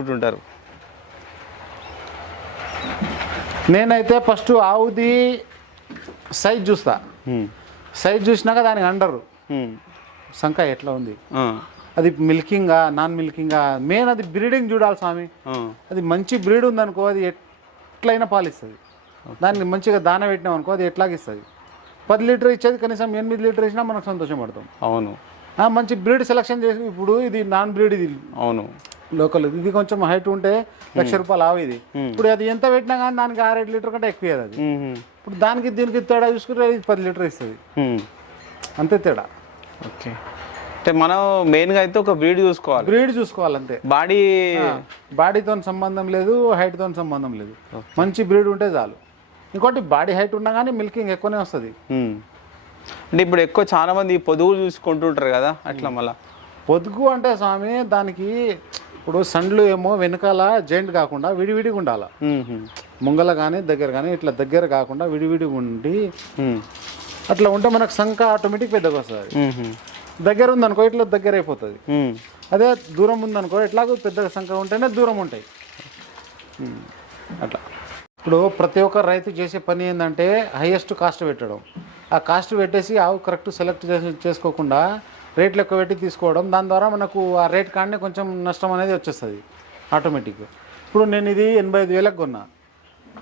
తీసుకొచ్చుకుంటుంటారు నేనైతే ఫస్ట్ ఆవుది సైజ్ చూస్తా. సైజ్ చూసినాక దానికి అండరు. సంఖ ఎట్లా ఉంది? అది మిల్కింగా నాన్ మిల్కింగా మెయిన్ అది బ్రీడింగ్ చూడాలి స్వామి. అది మంచి బ్రీడ్ ఉందనుకో అది ఎట్లయినా పాలిస్తుంది. దానికి మంచిగా దాన పెట్టినాం అనుకో అది ఎట్లాగిస్తుంది? పది లీటర్ ఇచ్చేది కనీసం ఎనిమిది లీటర్ ఇచ్చినా మనకు సంతోషం పడతాం. అవును. మంచి బ్రీడ్ సెలెక్షన్ చేసి ఇప్పుడు ఇది నాన్ బ్రీడ్ ఇది. అవును. లోకల్. ఇది కొంచెం హైట్ ఉంటే లక్ష రూపాయలు ఆవు ఇది. ఇప్పుడు అది ఎంత పెట్టినా కానీ దానికి ఆరేడు లీటర్ కంటే ఎక్కువ అది. ఇప్పుడు దానికి దీనికి తేడా చూసుకుంటే ఇది పది లీటర్ ఇస్తుంది. అంతే తేడా. ఓకే. అంటే మనం మెయిన్గా అయితే ఒక బ్రీడ్ చూసుకోవాలి. బ్రీడ్ చూసుకోవాలి అంతే బాడీ బాడీతో సంబంధం లేదు హైట్తో సంబంధం లేదు. మంచి బ్రీడ్ ఉంటే చాలు. ఇంకోటి బాడీ హైట్ ఉన్నా కానీ మిల్కింగ్ ఎక్కువనే వస్తుంది. అంటే ఇప్పుడు ఎక్కువ చాలా మంది పొదుగులు చూసుకుంటుంటారు కదా అట్లా మళ్ళా. పొదుగు అంటే స్వామి దానికి ఇప్పుడు సండ్లు ఏమో వెనకాల జాయింట్ కాకుండా విడివిడిగా ఉండాలి. ముంగల కానీ దగ్గర కానీ ఇట్లా దగ్గర కాకుండా విడివిడిగా ఉండి అట్లా ఉంటే మనకు సంఖ ఆటోమేటిక్ పెద్దగా వస్తుంది. దగ్గర ఉందనుకో ఇట్లా దగ్గర అయిపోతుంది. అదే దూరం ఉందనుకో ఎట్లాగో పెద్ద సంఖ్య ఉంటేనే దూరం ఉంటాయి. అట్లా. ఇప్పుడు ప్రతి ఒక్క రైతు చేసే పని ఏంటంటే హైయెస్ట్ కాస్ట్ పెట్టడం. ఆ కాస్ట్ పెట్టేసి ఆవు కరెక్ట్ సెలెక్ట్ చేసి చేసుకోకుండా రేట్లు ఎక్కువ పెట్టి తీసుకోవడం దాని ద్వారా మనకు ఆ రేట్ కాడనే కొంచెం నష్టం అనేది వచ్చేస్తుంది ఆటోమేటిక్గా ఇప్పుడు నేను ఇది ఎనభై ఐదు వేలకు కొన్నా.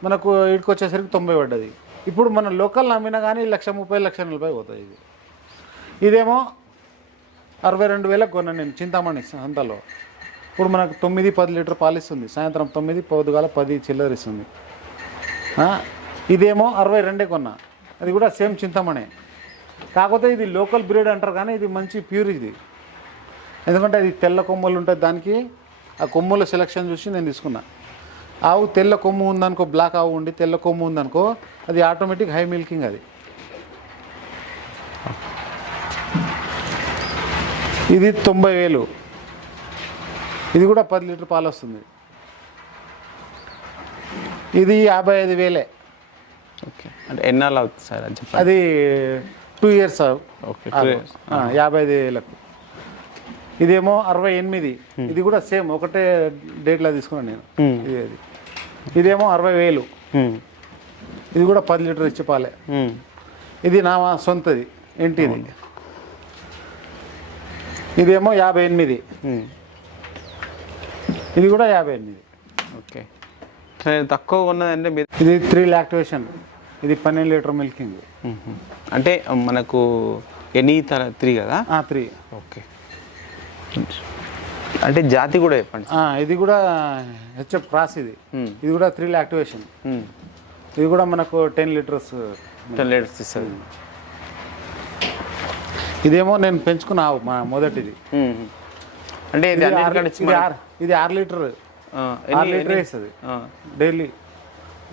మనకు ఇటుకు వచ్చేసరికి తొంభై పడ్డది. ఇప్పుడు మన లోకల్ అమ్మినా కానీ లక్ష ముప్పై లక్ష నలభై పోతుంది ఇది. ఇదేమో అరవై రెండు వేలకు కొన్నా నేను చింతామణి సంతలో. ఇప్పుడు మనకు తొమ్మిది పది లీటర్ పాలు ఇస్తుంది సాయంత్రం తొమ్మిది పొద్దుగాల పది చిల్లర ఇస్తుంది. ఇదేమో అరవై రెండే కొన్నా. అది కూడా సేమ్ చింతమణే. కాకపోతే ఇది లోకల్ బ్రీడ్ అంటారు కానీ ఇది మంచి ప్యూర్ ఇది. ఎందుకంటే అది తెల్ల కొమ్మలు ఉంటుంది దానికి. ఆ కొమ్ముల సెలెక్షన్ చూసి నేను తీసుకున్నా. ఆవు తెల్ల కొమ్ము ఉందనుకో బ్లాక్ ఆవు ఉండి తెల్ల కొమ్ము ఉందనుకో అది ఆటోమేటిక్ హై మిల్కింగ్ అది. ఇది తొంభై వేలు. ఇది కూడా పది లీటర్ పాలు వస్తుంది. ఇది యాభై ఐదు వేలే. ఓకే. అంటే ఎన్నాళ్ళు అవుతుంది సార్ అది టూ ఇయర్స్ ఓకే యాభై ఐదు వేలకు ఇదేమో అరవై ఎనిమిది. ఇది కూడా సేమ్ ఒకటే డేట్లో తీసుకున్నాను నేను. Hmm. ఇది. ఇదేమో అరవై వేలు. ఉమ్, ఇది కూడా పది లీటర్ ఇచ్చి పాలే. ఇది నా సొంతది ఇంటిది ఇదేమో యాభై ఎనిమిది. ఇది కూడా యాభై ఎనిమిది. ఓకే. తక్కువ ఉన్నదంటే మీరు ఇది త్రీ లాక్టివేషన్ ఇది పన్నెండు లీటర్ మిల్కింగ్. అంటే మనకు ఎనీ తర త్రీ కదా? త్రీ. ఓకే. అంటే జాతి కూడా చెప్పండి ఇది కూడా హెచ్ఎఫ్ క్రాస్ ఇది. ఇది కూడా త్రీ లాక్టివేషన్ ఇది కూడా మనకు టెన్ లీటర్స్. టెన్ లీటర్స్ ఇస్తుంది. ఇదేమో నేను పెంచుకున్న ఆవు మా మొదటిది. అంటే ఇది ఆరు- ఇది లీటర్. ఆ, ఆరు లీటర్ వేస్తుంది డైలీ.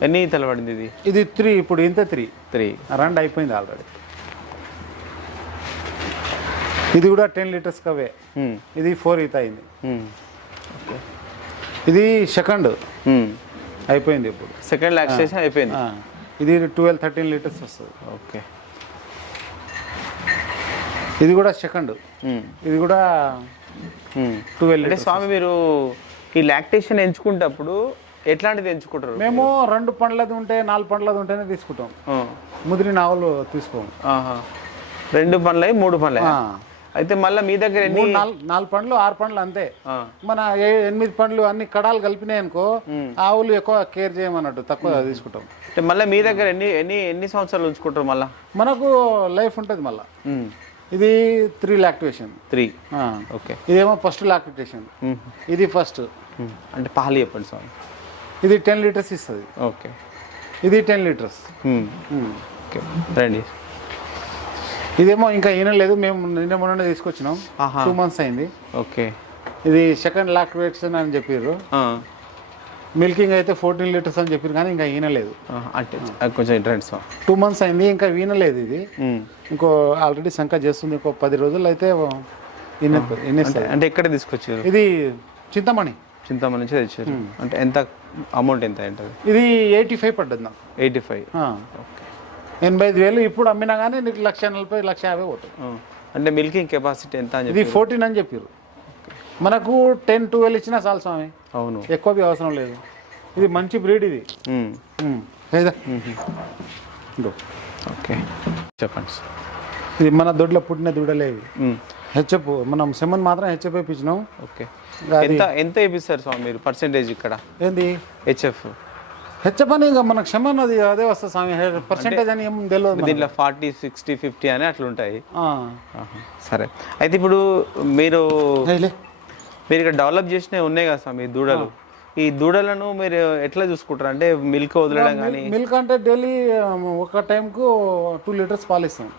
ఎన్ని ఈతలు పడింది ఇది? ఇది త్రీ ఇప్పుడు ఇంత త్రీ. త్రీ. రెండు అయిపోయింది ఆల్రెడీ ఇది కూడా టెన్ లీటర్స్ కవే. ఇది ఫోర్ ఈత అయింది. ఇది సెకండ్. అయిపోయింది ఇప్పుడు. సెకండ్ లాక్సేషన్ అయిపోయింది. ఇది ట్వెల్వ్ థర్టీన్ లీటర్స్ వస్తుంది. ఓకే. ఇది కూడా సెకండ్. ఇది కూడా. ట్వెల్వ్ అంటే స్వామి మీరు ఈ లాక్టేషన్ ఎంచుకుంటప్పుడు ఎట్లాంటిది ఎంచుకుంటారు? మేము రెండు పండ్లది ఉంటే నాలుగు పండ్లది ఉంటేనే తీసుకుంటాం. ముదిరి ఆవులు తీసుకోము. రెండు పనులు మూడు పనులు ఆ. అయితే మళ్ళీ మీ దగ్గర ఎన్ని నాలుగు నాలుగు పండ్లు ఆరు పండ్లు అంతే. మన ఎనిమిది పండ్లు అన్ని కడాలు కలిపినాయి అనుకో ఆవులు ఎక్కువ కేర్ చేయమన్నట్టు తక్కువ తీసుకుంటాం. అంటే మళ్ళీ మీ దగ్గర ఎన్ని ఎన్ని ఎన్ని సంవత్సరాలు ఉంచుకుంటారు మళ్ళా? మనకు లైఫ్ ఉంటుంది మళ్ళా. ఇది త్రీ లాక్టివేషన్. త్రీ. ఓకే. ఇదేమో ఫస్ట్ లాక్టివేషన్. ఇది ఫస్ట్. అంటే పాలు చెప్పండి స్వామి. ఇది టెన్ లీటర్స్ ఇస్తుంది. ఓకే. ఇది టెన్ లీటర్స్. ఓకే. రండి. ఇదేమో ఇంకా ఈనలేదు మేము నిన్న మొన్న తీసుకొచ్చినాం. టూ మంత్స్ అయింది. ఓకే. ఇది సెకండ్ లాక్టివేషన్ అని చెప్పారు మిల్కింగ్ అయితే ఫోర్టీన్ లీటర్స్ అని చెప్పారు కానీ ఇంకా ఈనలేదు అంటే కొంచెం ఇంటరెంట్ స్వామి టూ మంత్స్ అయింది ఇంకా వీనలేదు ఇది. ఇంకో ఆల్రెడీ సంఖ్య చేస్తుంది ఇంకో పది రోజులు అయితే అంటే ఎక్కడ తీసుకొచ్చారు ఇది చింతమణి. చింతమణి నుంచి తెచ్చారు. అంటే ఎంత అమౌంట్ ఎంత ఉంటుంది ఇది ఎయిటీ ఫైవ్ పడ్డది నాకు. Eighty five. ఎనభై ఐదు వేలు ఇప్పుడు అమ్మినా కానీ నీకు లక్ష నలభై లక్ష యాభై పోతుంది అంటే మిల్కింగ్ కెపాసిటీ ఎంత అని ఇది చెప్పి ఫోర్టీన్ అని చెప్పారు. మనకు టెన్ ట్వెల్వ్ ఇచ్చినా చాలు స్వామి. అవును. ఎక్కువ బి అవసరం లేదు. ఇది మంచి బ్రీడ్ ఇది. ఉమ్. ఇదో. ఓకే. చెప్పండి సార్. ఇది మన దొడ్లో పుట్టిన దూడలే. హెచ్ఎఫ్ మనం సెమన్ మాత్రం హెచ్ఎఫ్ ఇప్పించినాం ఓకే. ఎంత ఎంత వేపిస్తారు స్వామి మీరు పర్సెంటేజ్ ఇక్కడ? ఏంది? హెచ్ఎఫ్. హెచ్ఎఫ్ అని ఇంకా మనకు సెమన్ అది అదే వస్తుంది స్వామి. పర్సెంటేజ్ అని ఏం తెలియదు. దీంట్లో ఫార్టీ సిక్స్టీ ఫిఫ్టీ అని అట్లా ఉంటాయి. సరే. అయితే ఇప్పుడు మీరు. మీరు ఇక్కడ డెవలప్ చేసినవి ఉన్నాయి కదా స్వామి దూడలు. ఈ దూడలను మీరు ఎట్లా చూసుకుంటారు? అంటే మిల్క్ వదలడం కానీ మిల్క్ అంటే డైలీ ఒక టైంకు టూ లీటర్స్ పాలు ఇస్తాం.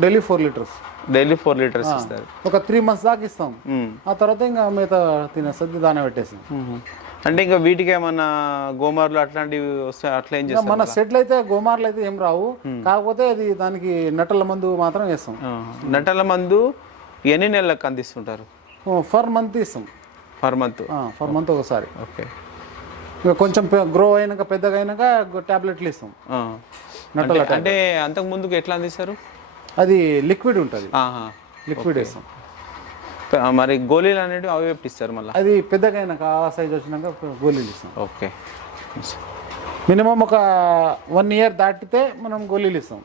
Daily four liters. Daily four liters ఇస్తారు. ఒక త్రీ మంత్స్ దాకా ఇస్తాం. ఆ తర్వాత ఇంకా మిగతా తినే సద్ది దాన పెట్టేసాం. అంటే ఇంకా వీటికి ఏమన్నా గోమార్లు అట్లాంటివి వస్తాయి అట్లా ఏం ఇంకా చేస్తారు మన సెట్లు అయితే గోమార్లు అయితే ఏం రావు. కాకపోతే అది దానికి నట్టల మందు మాత్రం వేస్తాం. నటల మందు ఎన్ని నెలలకు అందిస్తుంటారు? ఫర్ మంత్ ఇస్తాం. Per month. ఫర్ మంత్ ఒకసారి. ఓకే. ఇంకా కొంచెం గ్రో అయినాక పెద్దగా అయినాక టాబ్లెట్లు ఇస్తాం. అంటే అంతకు ముందుకు ఎట్లా అందిస్తారు? అది లిక్విడ్ ఉంటుంది. లిక్విడ్ వేస్తాం మరి గోళీలు అనేవి అవి ఇస్తారు మళ్ళీ? అది పెద్దగా అయినాక ఆ సైజ్ వచ్చినాక గోళీలు ఇస్తాం. ఓకే. మినిమం ఒక వన్ ఇయర్ దాటితే మనం గోళీలు ఇస్తాం.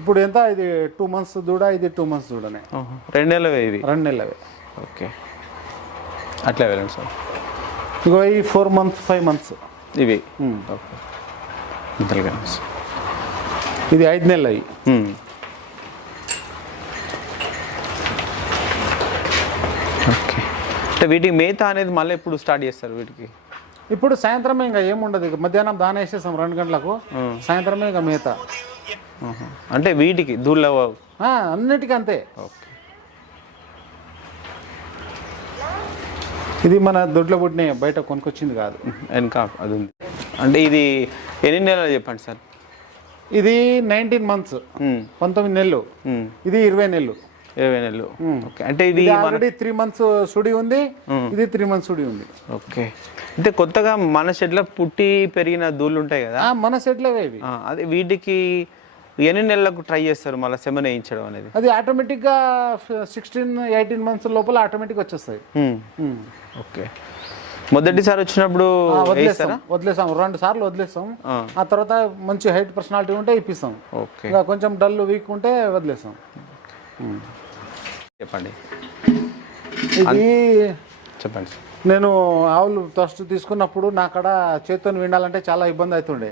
ఇప్పుడు ఎంత? ఇది టూ మంత్స్ దూడ ఇది టూ మంత్స్ దూడనే. రెండు నెలలు ఇవి? రెండు నెలలవే. ఓకే. అట్లా వెళ్ళండి సార్. ఇగో ఈ ఫోర్ మంత్స్ ఫైవ్ మంత్స్ ఇవి? ఓకే. ఇది ఐదు నెలలు అవి అంటే వీటికి మేత అనేది మళ్ళీ ఎప్పుడు స్టార్ట్ చేస్తారు వీటికి? ఇప్పుడు సాయంత్రమే ఇంకా ఏముండదు. ఇక మధ్యాహ్నం దాన వేసేస్తాం రెండు గంటలకు. సాయంత్రమే ఇక మేత. అంటే వీటికి దూళ్ళ అన్నిటికీ అంతే. ఓకే. ఇది మన దొడ్ల పుట్టిన బయట కొనుక్కొచ్చింది కాదు. వెనక అది ఉంది. అంటే ఇది ఎన్ని నెలలు చెప్పండి సార్? ఇది నైన్టీన్ మంత్స్. మ్మ్. పంతొమ్మిది నెలలు. ఇది ఇరవై నెలలు. ఇరవై నెలలు ఓకే. అంటే ఇది ఆల్రెడీ త్రీ మంత్స్ సుడి ఉంది. ఇది త్రీ మంత్స్ సుడి ఉంది. ఓకే. అంటే కొత్తగా మన షెడ్లో పుట్టి పెరిగిన దూళ్ళు ఉంటాయి కదా? మన సెట్లవే ఇవి. అదే వీటికి ఎన్ని నెలలకు ట్రై చేస్తారు మళ్ళీ సెమెన్ వేయించడం అనేది? అది ఆటోమేటిక్గా సిక్స్టీన్ ఎయిటీన్ మంత్స్ లోపల ఆటోమేటిక్ వచ్చేస్తాయి. ఓకే. మొదటిసారి వచ్చినప్పుడు వదిలేస్తాం. వదిలేస్తాం. రెండు సార్లు వదిలేస్తాం. ఆ. తర్వాత మంచి హైట్ పర్సనాలిటీ ఉంటే ఇప్పిస్తాం. ఓకే. కొంచెం డల్ వీక్ ఉంటే వదిలేస్తాం. చెప్పండి. ఇది చెప్పండి. నేను ఆవులు ఫస్ట్ తీసుకున్నప్పుడు నా కాడ చేతితో వినాలంటే చాలా ఇబ్బంది అవుతుండే.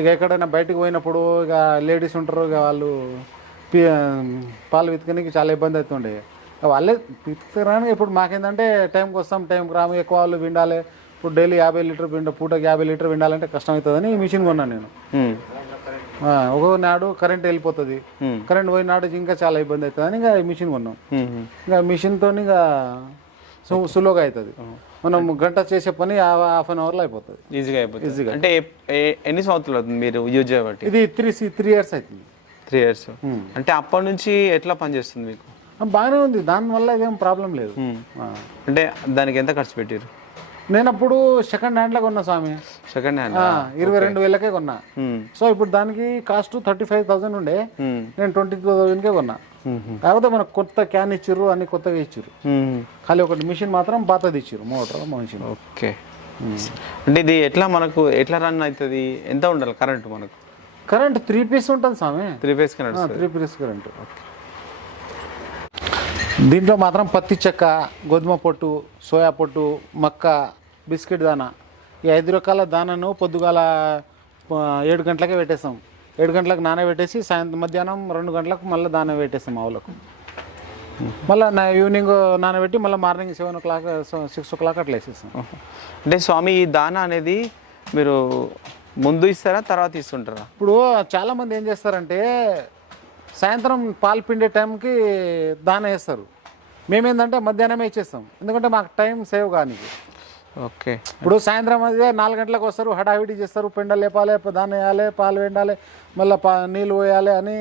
ఇక ఎక్కడైనా బయటకు పోయినప్పుడు ఇక లేడీస్ ఉంటారు ఇక వాళ్ళు పాలు వితకనికి చాలా ఇబ్బంది అవుతుండే. వాళ్ళే వితకరాని ఇప్పుడు మాకేందంటే టైంకి వస్తాం టైంకి రాము ఎక్కువ వాళ్ళు విండాలి. ఇప్పుడు డైలీ యాభై లీటర్ విండ పూటకి యాభై లీటర్ విండాలంటే కష్టం అవుతుందని ఈ మిషన్ కొన్నాను నేను. ఒక్కో నాడు కరెంట్ వెళ్ళిపోతుంది. కరెంట్ పోయినాడు ఇంకా చాలా ఇబ్బంది అవుతుంది ఇంకా ఈ మిషన్ కొన్నాం. ఇంకా మిషన్తో ఇక సులువుగా అవుతుంది మనం గంట చేసే పని హాఫ్ అన్ అవర్లో అయిపోతుంది. ఈజీగా అయిపోతుంది. అంటే ఎప్- ఏ- ఎన్ని సంవత్సరాలు అవుతుంది మీరు యూజ్ చేయబట్టి? ఇది త్రీ త్రీ ఇయర్స్ అవుతుంది. త్రీ ఇయర్స్ అంటే అప్పటి నుంచి ఎట్లా పనిచేస్తుంది మీకు? బాగానే ఉంది. దానివల్ల ఏం ప్రాబ్లం లేదు. అంటే దానికి ఎంత ఖర్చు పెట్టారు నేను అప్పుడు సెకండ్ హ్యాండ్లో కొన్నా స్వామి. సెకండ్ హ్యాండ్ ఇరవై రెండు వేలకే కొన్నా. సో ఇప్పుడు దానికి కాస్ట్ థర్టీ ఫైవ్ థౌసండ్ ఉండే నేను ట్వంటీ టూ థౌసండ్కే కొన్నా. కాకపోతే మనకు కొత్త క్యాన్ ఇచ్చిర్రు అన్ని కొత్తగా ఇచ్చిర్రు. ఖాళీ ఒకటి మిషన్ మాత్రం పాతది ఇచ్చిర్రు మోటార్ మిషన్ ఓకే అంటే ఇది ఎట్లా మనకు ఎట్లా రన్ అవుతుంది ఎంత ఉండాలి కరెంట్ మనకు? కరెంట్ త్రీ పీస్ ఉంటుంది స్వామి. Three phase current three phase current దీంట్లో మాత్రం పత్తి చెక్క గోధుమ పొట్టు సోయా పొట్టు మక్క బిస్కెట్ దానా. ఈ ఐదు రకాల దానాను పొద్దుగాల ఏడు గంటలకే పెట్టేస్తాం. ఏడు గంటలకు నానబెట్టేసి సాయంత్రం మధ్యాహ్నం రెండు గంటలకు మళ్ళీ దాన పెట్టేస్తాం ఆవులకు. మళ్ళీ నా ఈవినింగ్ నానబెట్టి మళ్ళీ morning seven o'clock six o'clock అట్లా వేసేస్తాం. అంటే స్వామి ఈ దానా అనేది మీరు ముందు ఇస్తారా తర్వాత ఇస్తుంటారా ఇప్పుడు చాలామంది ఏం చేస్తారంటే సాయంత్రం పాలు పిండే టైంకి దాన వేస్తారు. మేమేందంటే మధ్యాహ్నమే ఇచ్చేస్తాం. ఎందుకంటే మాకు టైం సేవ్ కానీ ఓకే. ఇప్పుడు సాయంత్రం అదే నాలుగు గంటలకు వస్తారు హడావిడి చేస్తారు పెండ లేపాలి దాన వేయాలి పాలు వెండాలి మళ్ళీ పా నీళ్ళు పోయాలి అని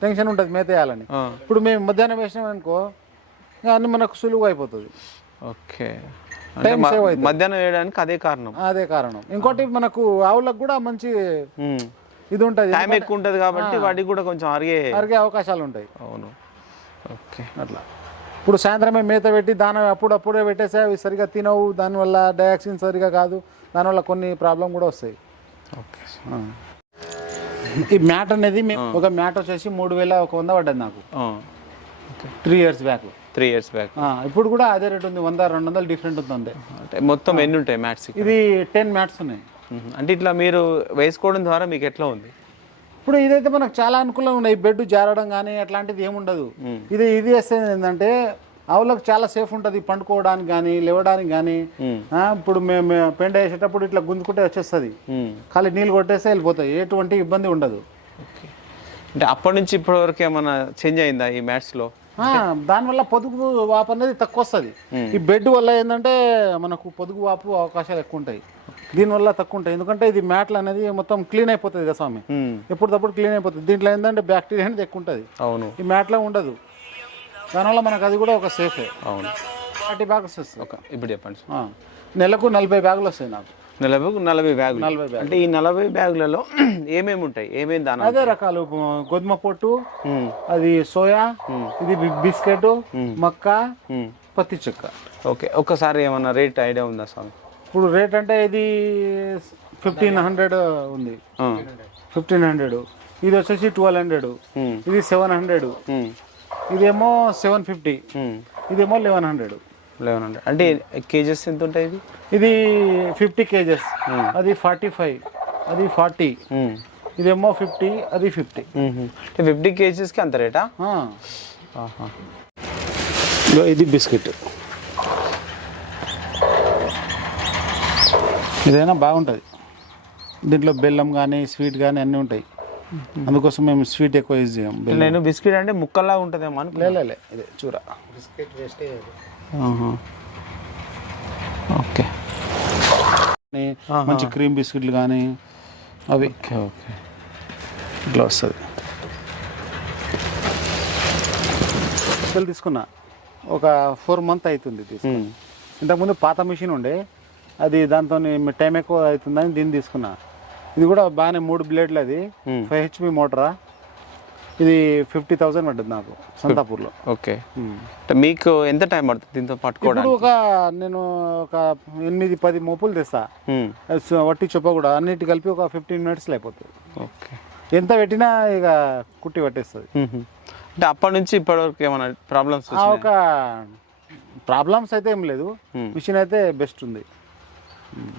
టెన్షన్ ఉంటుంది మేత వేయాలని. ఇప్పుడు మేము మధ్యాహ్నం వేసినాం అనుకో ఇంకా అన్ని మనకు సులువుగా అయిపోతుంది. ఓకే. మ- save అవుతుంది. మధ్యాహ్నం వేయడానికి అదే కారణం. అదే కారణం. ఇంకోటి మనకు ఆవులకు కూడా మంచి. ఇది ఉంటుంది. టైం ఎక్కువ ఉంటుంది కాబట్టి వాటికి కూడా కొంచెం అరిగే అరిగే అవకాశాలు ఉంటాయి. అవును. ఓకే. అట్లా. ఇప్పుడు సాయంత్రమే మేత పెట్టి దాన అప్పుడప్పుడే పెట్టేస్తే అవి సరిగా తినవు దానివల్ల డయాక్సిన్ సరిగా కాదు దానివల్ల కొన్ని ప్రాబ్లం కూడా వస్తాయి. ఈ మ్యాట్ అనేది ఒక మ్యాట్ వచ్చేసి మూడు వేల ఒక వంద పడ్డది నాకు. Three years back three years back ఇప్పుడు కూడా అదే రేట్ ఉంది వంద రెండు వందలు డిఫరెంట్ ఉంది అంటే మొత్తం ఎన్ని ఉంటాయి మ్యాట్స్ ఇది టెన్ మ్యాట్స్ ఉన్నాయి. అంటే ఇట్లా మీరు వేసుకోవడం ద్వారా మీకు ఎట్లా ఉంది? ఇప్పుడు ఇదైతే మనకు చాలా అనుకూలంగా ఉన్నాయి బెడ్ జారడం కానీ అట్లాంటిది ఏముండదు ఇది ఇది వేస్తే ఏంటంటే ఆవులకు చాలా సేఫ్ ఉంటుంది. పండుకోవడానికి కానీ లేవడానికి కానీ ఇప్పుడు మేము పెండ వేసేటప్పుడు ఇట్లా గుంజుకుంటే వచ్చేస్తుంది. ఖాళీ నీళ్ళు కొట్టేస్తే వెళ్ళిపోతాయి. ఎటువంటి ఇబ్బంది ఉండదు. అంటే అప్పటి నుంచి ఇప్పటి వరకు ఏమైనా చేంజ్ అయిందా ఈ మ్యాట్స్లో ఆ, దానివల్ల పొదుగు వాపు అనేది తక్కువ వస్తుంది. ఈ బెడ్ వల్ల ఏంటంటే మనకు పొదుగు వాపు అవకాశాలు ఎక్కువ ఉంటాయి. దీనివల్ల తక్కువ ఉంటాయి ఎందుకంటే ఇది మ్యాట్లు అనేది మొత్తం క్లీన్ అయిపోతుంది కదా స్వామి? ఎప్పటికప్పుడు క్లీన్ అయిపోతుంది. దీంట్లో ఏంటంటే బ్యాక్టీరియా అనేది ఎక్కువ ఉంటుంది అవును. ఈ మ్యాట్లో ఉండదు. దానివల్ల మనకు అది కూడా ఒక సేఫే. అవును. ఫార్టీ బ్యాగ్స్ వస్తాయి. ఒక ఇప్పుడు చెప్పండి నెలకు నలభై బ్యాగులు వస్తాయి నాకు. నలభై నలభై బ్యాగులు. నలభై బ్యాగులు. అంటే ఈ నలభై బ్యాగులలో ఏమేమి ఉంటాయి? ఏమేమి దాని అదే రకాలు. గోధుమ పొట్టు అది సోయా ఇది బిస్కెట్ మక్క పత్తి చెక్క. ఓకే. ఒక్కసారి ఏమన్నా రేట్ ఐడియా ఉందా స్వామి? ఇప్పుడు రేట్ అంటే ఇది ఫిఫ్టీన్ హండ్రెడ్ ఉంది. Fifteen hundred. ఇది వచ్చేసి ట్వెల్వ్ హండ్రెడ్. ఇది సెవెన్ హండ్రెడ్. ఇదేమో సెవెన్ ఫిఫ్టీ. ఇదేమో లెవెన్ హండ్రెడ్. Eleven hundred. అంటే కేజెస్ ఎంత ఉంటాయి ఇది? ఇది ఫిఫ్టీ కేజెస్. అది ఫార్టీ ఫైవ్. అది ఫార్టీ. ఇదేమో ఫిఫ్టీ అది ఫిఫ్టీ. ఫిఫ్టీ కేజీస్కి అంత రేటా. ఇది బిస్కెట్. ఇదైనా బాగుంటుంది. దీంట్లో బెల్లం కానీ స్వీట్ కానీ అన్నీ ఉంటాయి. అందుకోసం మేము స్వీట్ ఎక్కువ యూజ్ చేయం నేను బిస్కెట్ అంటే ముక్కల్లా ఉంటుందేమో అని లే, లే, లే ఇదే చూర. ఓకే. కానీ మంచి క్రీమ్ బిస్కెట్లు కానీ అవి. Okay okay. ఇట్లా వస్తుంది. తీసుకున్నా. ఒక ఫోర్ మంత్ అవుతుంది తీసుకుని ఇంతకుముందు పాత మిషన్ ఉండే. అది దాంతో టైం ఎక్కువ అవుతుందని దీన్ని తీసుకున్నా. ఇది కూడా బాగానే మూడు బ్లేడ్లు అది. ఫైవ్ హెచ్పి మోటరా? ఇది ఫిఫ్టీ థౌజండ్ పడ్డది నాకు సంతాపూర్లో. ఓకే. అంటే మీకు ఎంత టైం పడుతుంది దీంతో ఇప్పుడు పట్టుకోవడానికి ఒక నేను ఒక ఎనిమిది పది మోపులు తెస్తా. వట్టి చెప్ప కూడా అన్నిటి కలిపి ఒక ఫిఫ్టీన్ మినిట్స్లో అయిపోతుంది. ఓకే. ఎంత పెట్టినా ఇక కుట్టి పట్టేస్తుంది. అంటే అప్పటి నుంచి ఇప్పటి వరకు ఏమైనా ప్రాబ్లమ్స్ ఒక ప్రాబ్లమ్స్ అయితే ఏం లేదు. మిషన్ అయితే బెస్ట్ ఉంది. Mm.